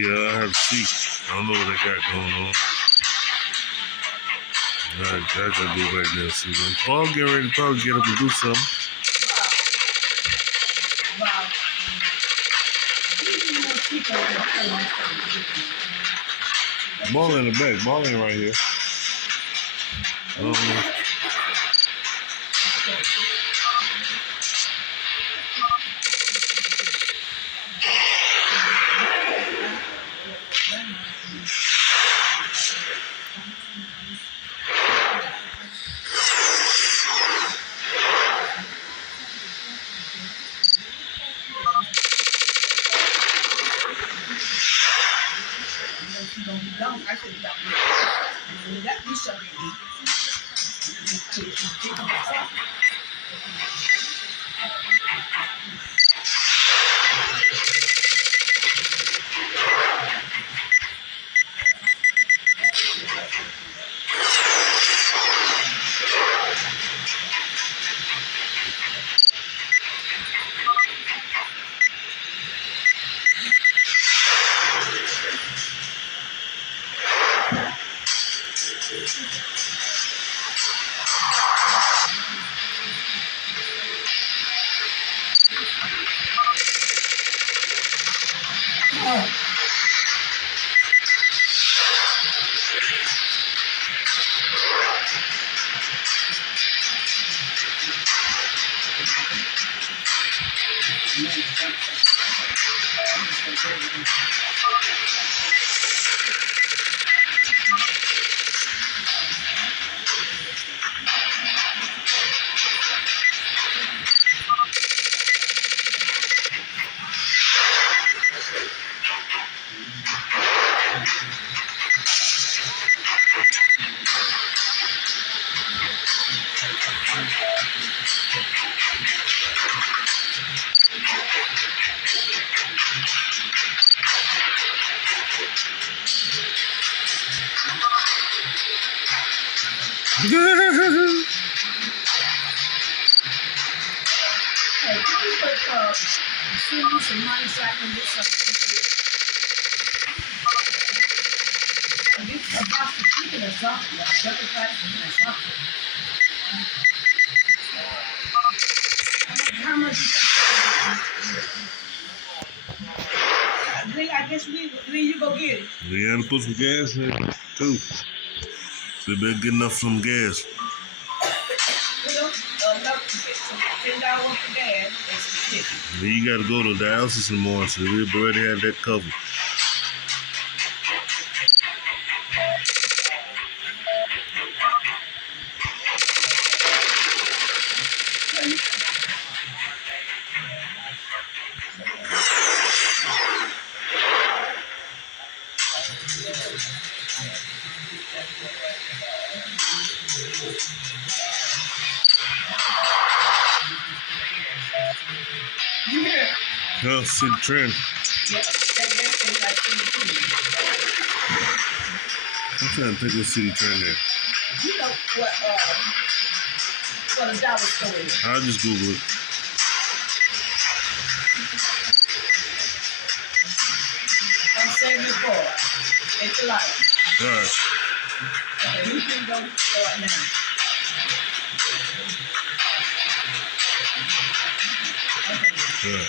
Yeah, I have to see. I don't know what they got going on. I gotta go back there and see them. Paul getting ready to probably get up and do something. Ball in the back. Ball ain't right here. We had to put some gas in it too. So they better get enough from gas. Then you gotta go to dialysis in the morning, so we already had that covered. Yeah, see the trend. I'm trying to think of City Trend there. You know what a dollar store is? I'll just Google it. I'm 74. It's a lot. All right. Okay, you can go start now. Yeah.